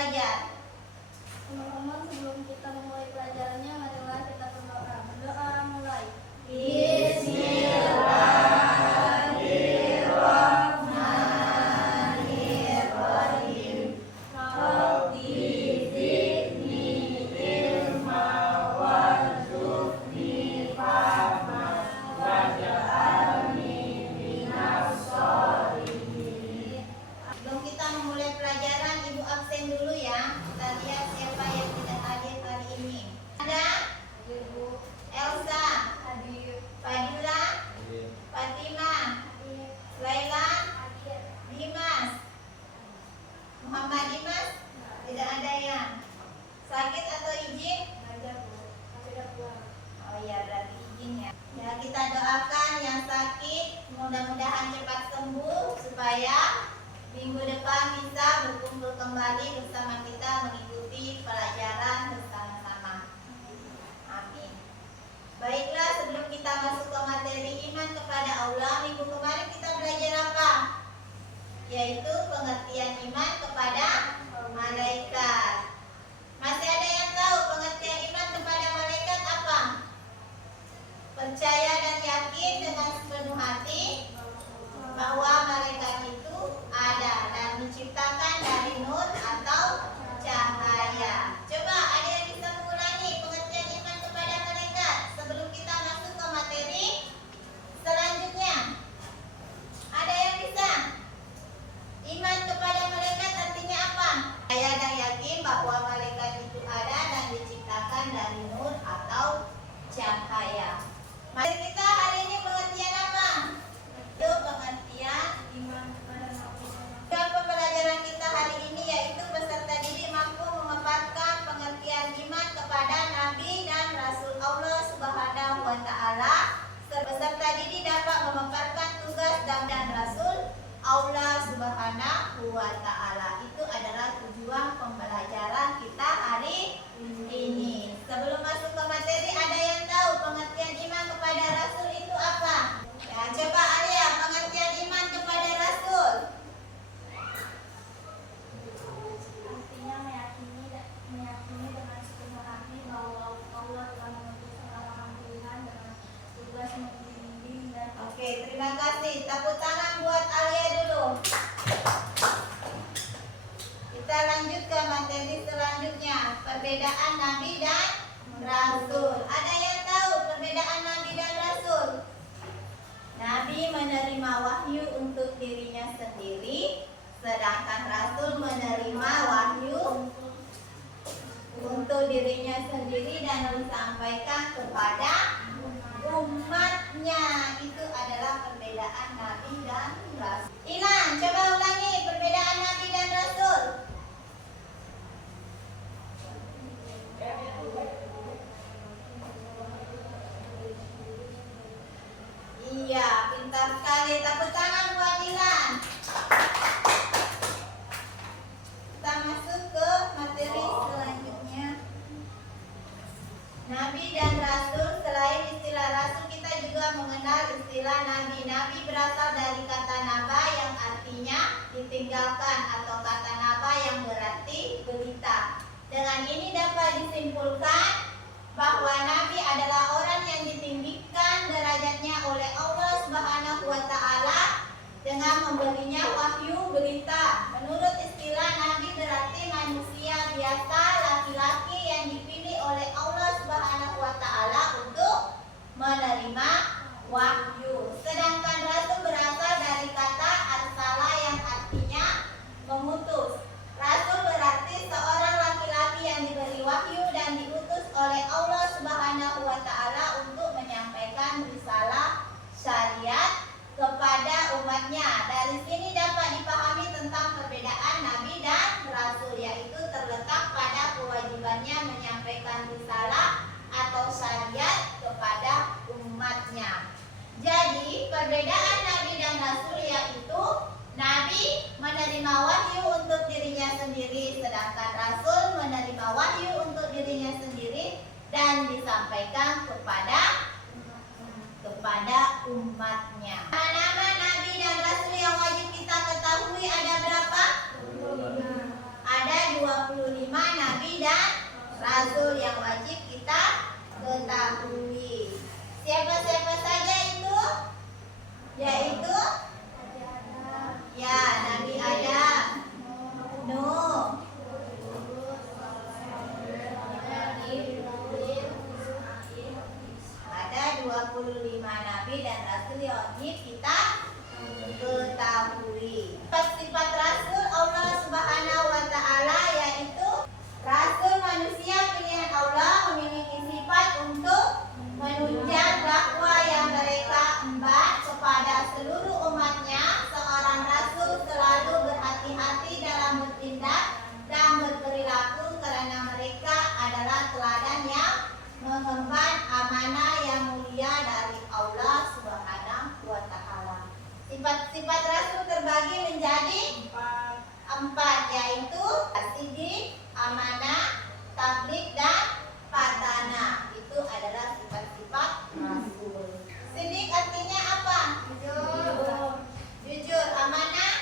belajar. Teman-teman, sebelum kita memulai pelajarannya, marilah kita berdoa. Berdoa, mulai. Bismillahirrahmanirrahim. Rabbi zidni ilma warzuqni fahma waj'alni minas sholihin. Sebelum kita memulai pelajaran, Ibu absen dulu ya. Kita lihat siapa yang tidak hadir hari ini. Ada? Hadir, Bu. Elsa, Hadir. Fadila, Fatimah, Hadir. Laila, Hadir. Dimas, Muhammad Dimas. Tidak ada yang sakit atau izin? Ada, Bu. Tapi udah pulang. Oh ya, berarti izin ya. Ya, kita doakan yang sakit mudah-mudahan cepat sembuh supaya minggu depan bisa berkumpul kembali bersama kita mengikuti pelajaran bersama-sama. Amin. Baiklah, sebelum kita masuk ke materi iman kepada Allah, minggu kemarin kita belajar apa? Yaitu pengertian iman kepada malaikat. Masih ada yang tahu pengertian iman kepada malaikat apa? Percaya dan yakin dengan sepenuh hati bahwa malaikat itu ada dan diciptakan dari nur atau cahaya. Coba ada yang bisa mengulangi pengertian iman kepada malaikat sebelum kita masuk ke materi selanjutnya. Ada yang bisa? Iman kepada malaikat artinya apa? Percaya dan yakin bahwa malaikat itu ada dan diciptakan dari nur atau cahaya. Materi kita hari ini pengertian apa? Itu pengertian Iman kepada Nabi. dan pembelajaran kita hari ini yaitu peserta didik mampu memaparkan pengertian iman kepada Nabi dan Rasul Allah Subhanahu wa Ta'ala. Peserta didik dapat memaparkan tugas dan Rasul Allah Subhanahu wa Ta'ala. Itu adalah tujuan pembelajaran kita hari ini. Sebelum masuk ke materi, ada yang tahu pengertian iman kepada Rasul itu apa? Ya, coba Alia, pengertian iman kepada Rasul. Artinya meyakini dengan sepenuh hati bahwa Allah telah mengutus seorang Tuhan dengan tugas membimbing dan Oke, terima kasih. Tepuk tangan buat Alia dulu. Kita lanjut ke materi selanjutnya, perbedaan Nabi dan Rasul. Ada yang tahu perbedaan Nabi dan Rasul? Nabi menerima wahyu untuk dirinya sendiri, sedangkan Rasul menerima wahyu untuk dirinya sendiri dan disampaikan kepada umatnya. Itu adalah perbedaan Nabi dan Rasul. Ilan, coba ulangi perbedaan Nabi dan Rasul. Iya, pintar sekali. Tepuk tangan buat Ilan. Kita masuk ke materi selanjutnya. Nabi dan Rasul. Selain istilah Rasul, kita juga mengenal istilah Nabi. Nabi berasal dari kata naba yang artinya ditinggalkan atau kata naba yang berarti berita. Dengan ini dapat disimpulkan bahwa Nabi adalah orang yang ditinggikan derajatnya oleh Allah Subhanahu wa Ta'ala dengan memberinya wahyu berita. Menurut istilah Nabi berarti manusia biasa, laki-laki yang dipilih oleh Allah Subhanahu wa Ta'ala untuk menerima wahyu. Sedangkan Rasul berasal dari kata arsala yang artinya mengutus. Rasul berarti seorang laki-laki yang diberi wahyu dan diutus oleh Allah Subhanahu wa Ta'ala untuk menyampaikan risalah syariat kepada umatnya. Dari sini dapat dipahami tentang perbedaan Nabi dan Rasul, yaitu terletak pada kewajibannya menyampaikan risalah atau syariat kepada umatnya. Jadi perbedaan Nabi dan Rasul yaitu Nabi menerima wahyu untuk dirinya sendiri, sedangkan Rasul menerima wahyu untuk dirinya sendiri dan disampaikan kepada umatnya. Nama Nabi dan Rasul yang wajib kita ketahui ada berapa? Ada 25 dan rasul yang wajib kita ketahui. Siapa-siapa saja itu? Yaitu ya Nabi Adam, Nuh, ada 25 nabi dan rasul yang wajib kita ketahui. Sifat rasul Allah Subhanahu wa taala yaitu rasul manusia pilihan Allah memiliki sifat untuk menunjang dakwah yang mereka emban kepada seluruh umatnya. Seorang rasul selalu berhati-hati dalam bertindak dan berperilaku karena mereka adalah teladan yang mengemban amanah yang mulia dari Allah Subhanahu wa taala. Sifat-sifat rasul terbagi menjadi empat, yaitu siddiq, amanah, tabligh dan patana. Itu adalah sifat-sifat rasul. Siddiq artinya apa? Jujur. Amanah?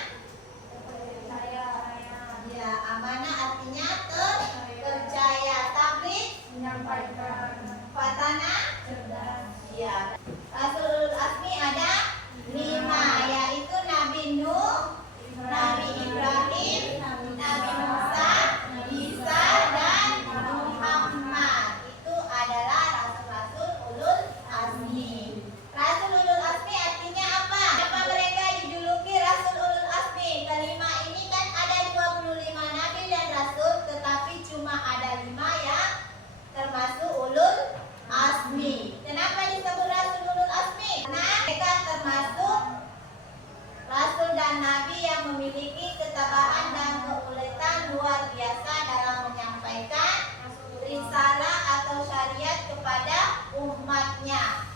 Ya, amanah artinya terpercaya. Tabligh? Patana? Ya. Rasul Asmi ada 5, yaitu Nabi Nuh, Nabi Ibrahim, Nabi Musa, Isa dan Muhammad. Itu adalah rasul-rasul ulul azmi. Rasul ulul azmi artinya apa? Apa mereka dijuluki rasul ulul azmi? Kelima ini kan ada 25 nabi dan rasul, tetapi cuma ada 5 yang termasuk ulul azmi. Kenapa disebut rasul ulul azmi? Karena mereka termasuk rasul dan nabi yang memiliki ketabahan dan keuletan luar biasa dalam menyampaikan risalah atau syariat kepada umatnya.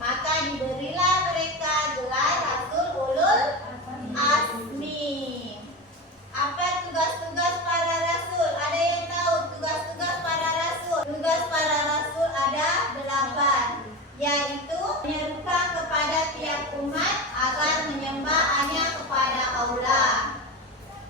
Maka diberilah mereka gelar rasul ulul azmi. Apa tugas-tugas para rasul? Ada yang tahu tugas-tugas para rasul? Tugas para rasul ada 8, yaitu menyerukan kepada tiap umat agar menyembah hanya kepada Allah,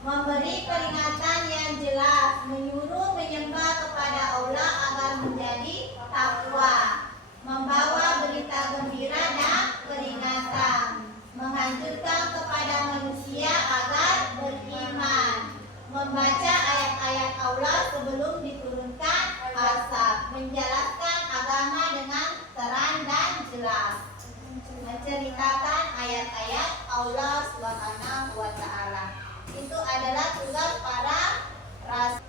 memberi peringatan yang jelas, menyuruh menyembah kepada Allah agar menjadi takwa, membawa berita gembira dan peringatan, menghancurkan kepada manusia agar beriman, membaca ayat-ayat Allah sebelum diturunkan azab, menjelaskan agama dengan terang dan jelas, menceritakan ayat-ayat Allah Subhanahu wa taala. Itu adalah tugas para rasul.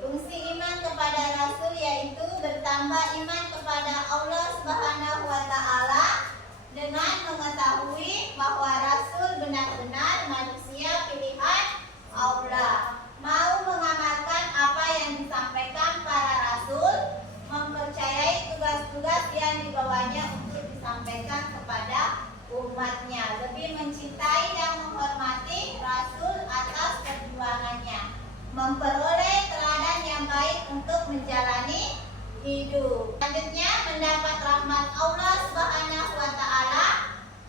Fungsi iman kepada rasul yaitu bertambah iman kepada Allah Subhanahu wa taala dengan mengetahui bahwa rasul benar-benar manusia pilihan Allah, mau mengamalkan apa yang disampaikan para rasul, mempercayai tugas-tugas yang dibawanya untuk disampaikan kepada umatnya, lebih mencintai dan menghormati rasul atas perjuangannya, memperoleh teladan yang baik untuk menjalani hidup. Selanjutnya mendapat rahmat Allah Subhanahu wa taala,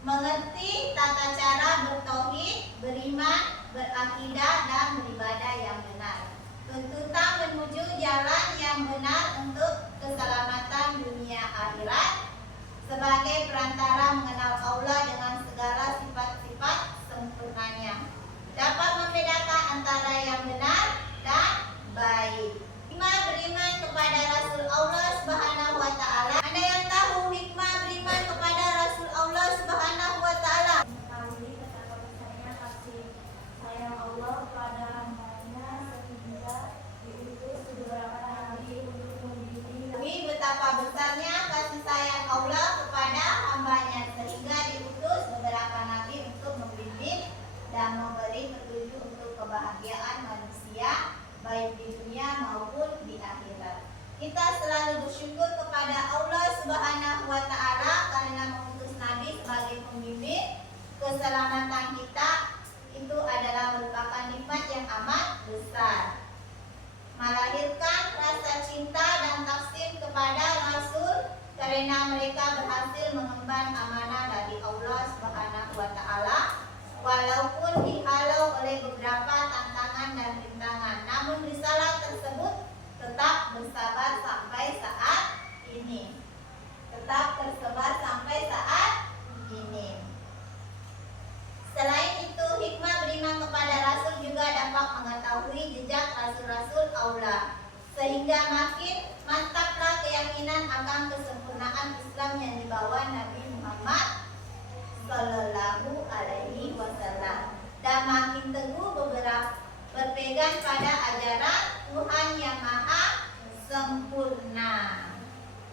mengerti tata cara bertauhid, beriman, berakidah dan beribadah yang benar. Tuntutan menuju jalan yang benar untuk keselamatan dunia akhirat sebagai perantara mengenal Allah dengan segala sifat-sifat sempurnanya. Dapat membedakan antara yang benar dan baik. Beriman kepada Rasul Allah Subhanahu wa taala. Ada yang tahu hikmah beriman kepada Rasul Allah Subhanahu wa taala? Mengetahui betapa besarnya kasih sayang Allah kepada hambanya sehingga diutus beberapa nabi untuk mendidik. Betapa besarnya kasih sayang Allah kepada hambanya sehingga diutus beberapa nabi untuk membimbing dan memberi petunjuk untuk kebahagiaan manusia baik di dunia maupun di akhirat. Kita selalu bersyukur kepada Allah Subhanahu wa taala karena mengutus nabi sebagai pembimbing keselamatan kita. Itu adalah merupakan nikmat yang amat besar, melahirkan rasa cinta dan taksim kepada Rasul karena mereka berhasil mengemban amanah dari Allah Subhanahu wa taala walaupun dihalau oleh beberapa tantangan dan rintangan. Namun risalah tersebut sehingga makin mantaplah keyakinan akan kesempurnaan Islam yang dibawa Nabi Muhammad Sallallahu Alaihi Wasallam, dan makin teguh berpegang pada ajaran Tuhan yang Maha Sempurna.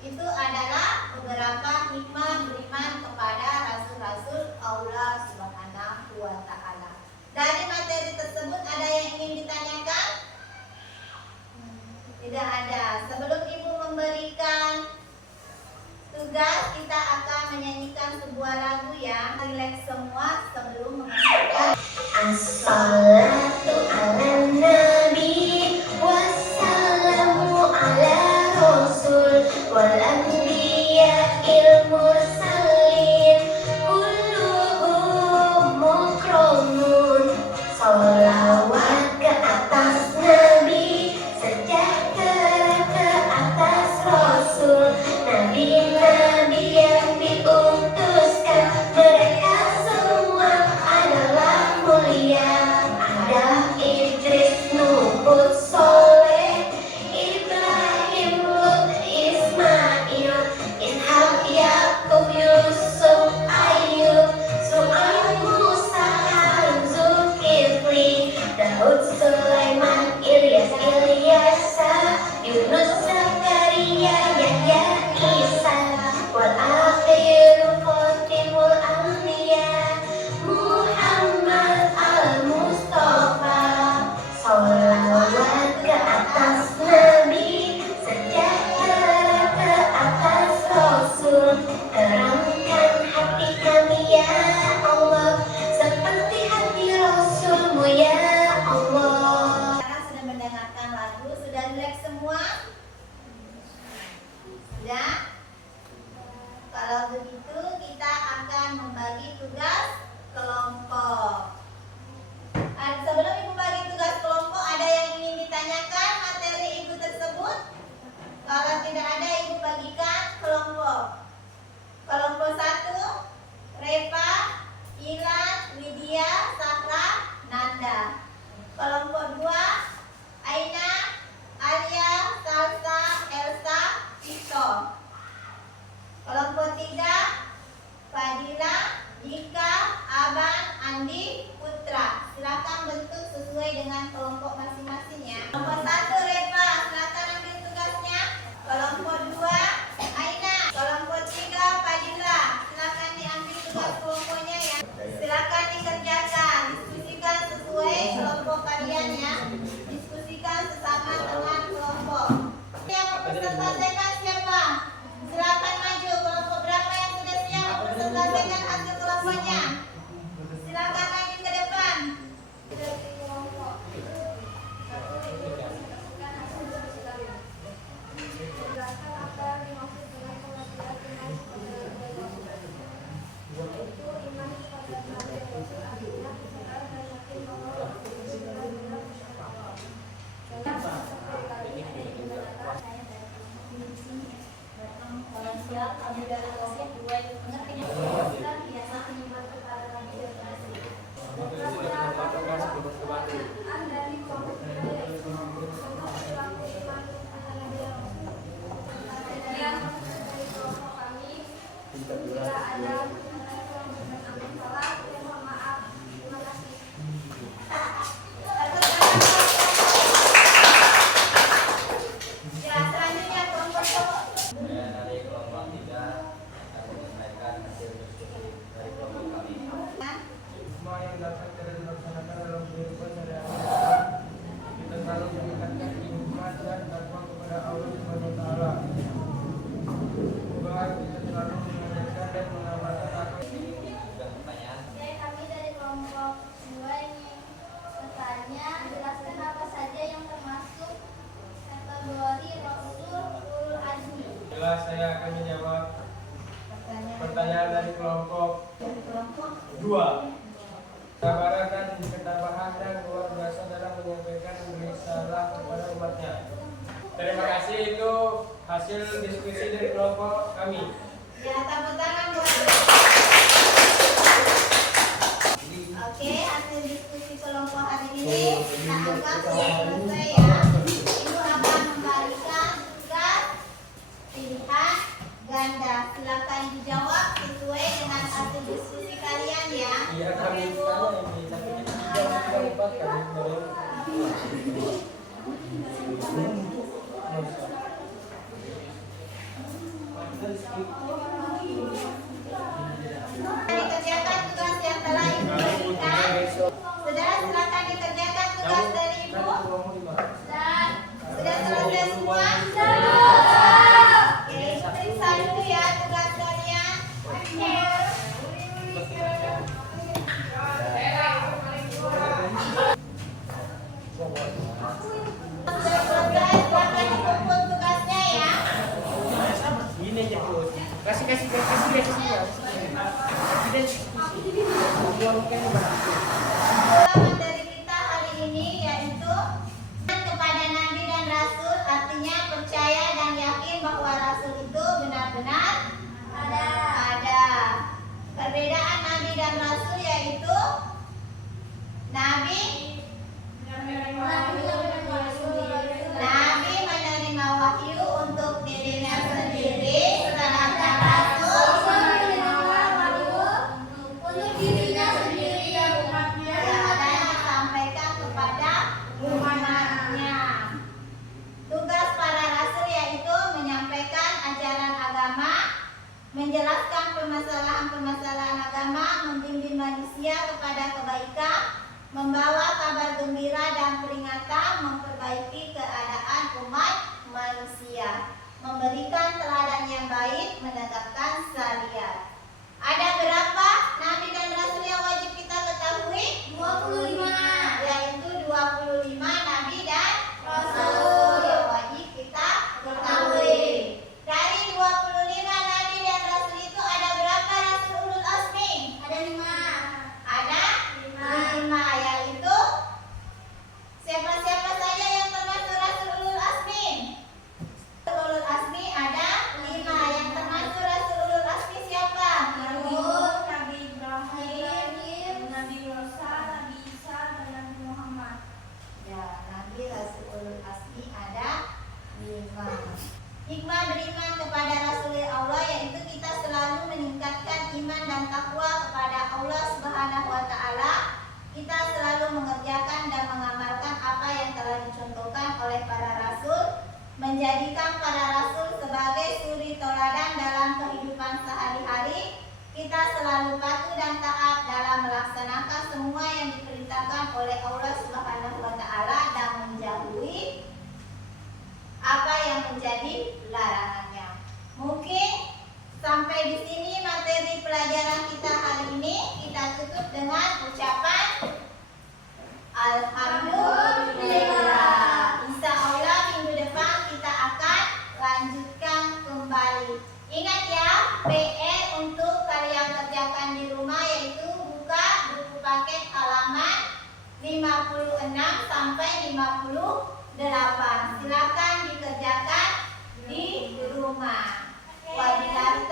Itu adalah beberapa hikmah beriman kepada Rasul-Rasul Allah Subhanahu wa Ta'ala. Dari materi tersebut ada yang ingin ditanyakan? Tidak ada. Sebelum Ibu memberikan tugas, kita akan menyanyikan sebuah lagu yang rileks semua sebelum mengajarkan. As-salatu ala nabi wassalamu ala rasul wal anbiya'il mursalin kulluhum mukramun. Salawat ke atas nabi, sejahtera ke atas rasul, nabi-nabi yang diutuskan, mereka semua adalah mulia. Adam, Idris, Nuh, Soleh, Ibrahim, Lut, Ismail, Ishak, Yakub, Yusuf, Ayub, Su'aib, Musa, Harun, Zulkifli, Daud, Sulaiman, Ilyas, Ilyasa, Yunus, Zakaria, Yahya, Isa, wal akhiru khatimul anbiya, Muhammad al-Mustafa. Salawat ke atas nabi, sejahtera ke atas rasul, terangkan hati kami ya Allah, seperti hati rasulmu ya Allah. Sekarang sudah mendengarkan lagu, sudah rileks semua? Sudah? Kalau begitu kita akan membagi tugas kelompok. Sebelum Ibu bagi tugas kelompok, ada yang ingin ditanyakan materi Ibu tersebut? Kalau tidak ada, Ibu bagikan kelompok. Kelompok 1, Reva, Ilan, Widya, Safra, Nanda. Kelompok 2, Aina, Alia, Salsa, Elsa, Tito. Kelompok 3, Fadila, Dika, Aban, Andi, Putra. Silakan bentuk sesuai dengan kelompok masing-masing ya. Kelompok 1, Reva, silakan ambil tugasnya. Kelompok 2, Aina. Kelompok 3, Fadila, silakan diambil tugas kelompoknya ya. Silakan dikerjakan, diskusikan sesuai kelompok kalian ya. Diskusikan sesama dengan kelompok. Yang mempresentasikan siapa? Silakan maju. Kelompok berapa yang sudah siap mempresentasikan hasil kelompoknya? Silakan maju ke depan. Dari kelompok 1, Ibu presentasikan hasil diskusi kalian. Jelaskan apa yang dimaksud dengan pengertian iman kepada Nabi Rasul. Yaitu iman kepada Nabi Rasul artinya percaya dan yakin bahwa Rasul benar-benar utusan Allah. Dalam seperti kali ini ada yang mengatakan saya dari kelompok ini di sini. Kalau siap, kami dari kelompok 2 itu pengertian Islam biasa iman kepada Nabi Rasul. Pertanyaan dari kelompok 3 yaitu contoh perilaku iman kepada Nabi Rasul. Pertanyaan dari kelompok kami, bila ada sesuatu yang berkata salah, saya mohon maaf. Terima kasih. Ya, selanjutnya kelompok Saya dari kelompok 3 akan menyampaikan hasil diskusi dari kelompok kami. Semua yang dapat kita laksanakan dalam kehidupan sehari-hari, kita selalu meningkatkan iman dan takwa kepada Allah Subhanahu wa Ta'ala. Semoga kita selalu mengajarkan dan mengamalkan apa Sudah pertanyaan? Oke, kami dari kelompok 2 ingin bertanya, jelaskan apa saja yang termasuk kategori Rasul Ulul Azmi. jelas saya akan menjawab pertanyaan dari kelompok 2. Kesabaran dan ketabahan dan luar biasa dalam menyampaikan risalah kepada umatnya. Terima kasih, itu hasil diskusi dari kelompok kami. ya, tepuk tangan buat. Oke, hasil diskusi kelompok hari ini kita anggap sudah selesai ya. Ibu akan membagi Iya kami tanya ini, tapi kita sudah empat kali kemarin. Dikerjakan tugas yang telah ibu berikan. Saudara silakan dikerjakan tugas dari ibu. Sudah selesai semua? Oke, periksa dulu ya tugas kalian. Sudah selesai, silakan dikumpul tugasnya ya. Ini aja bro. Kasih dia ke sini ya. Pengalaman dari kita hari ini yaitu kepada Nabi dan Rasul, artinya percaya dan yakin bahwa Rasul itu benar-benar ada. Perbedaan Nabi dan Rasul yaitu Nabi menerima wahyu untuk dirinya sendiri, sedangkan Rasul yang ada disampaikan kepada umatnya. Tugas para rasul yaitu menyampaikan ajaran agama, menjelaskan permasalahan-permasalahan agama, membimbing manusia kepada kebaikan, membawa kabar gembira dan peringatan, memperbaiki keadaan umat manusia, memberikan teladan yang baik, menegakkan syariat. Ada berapa nabi dan rasul yang wajib kita ketahui? 25. Yaitu 25 nabi dan rasul yang wajib kita ketahui. Dari 25 nabi dan rasul itu ada berapa rasul ulul azmi? Ada 5, yaitu siapa-siapa saja yang termasuk rasul ulul azmi? Ulul azmi ada 5. Yang termasuk rasul ulul azmi siapa? Nabi Ibrahim, Nabi Musa, Nabi Isa, dan Nabi Muhammad. Ya, nabi rasul ulul azmi ada 5. Hikmah beriman kepada Rasul Allah yaitu kita selalu meningkatkan iman dan takwa kepada Allah Subhanahu wa taala. Kita selalu mengerjakan dan mengamalkan apa yang telah dicontohkan oleh para rasul, menjadikan para rasul sebagai suri toladan dalam kehidupan sehari-hari. Kita selalu patuh dan taat dalam melaksanakan semua yang diperintahkan oleh Allah Subhanahu wa taala dan menjauhi apa yang menjadi larangannya. Mungkin sampai di sini materi pelajaran kita hari ini. Kita tutup dengan ucapan Alhamdulillah. Insya Allah minggu depan kita akan lanjutkan kembali. Ingat ya, PR untuk kalian kerjakan di rumah yaitu buka buku paket halaman 56 sampai 58. Silakan dikerjakan di rumah. Wabillahi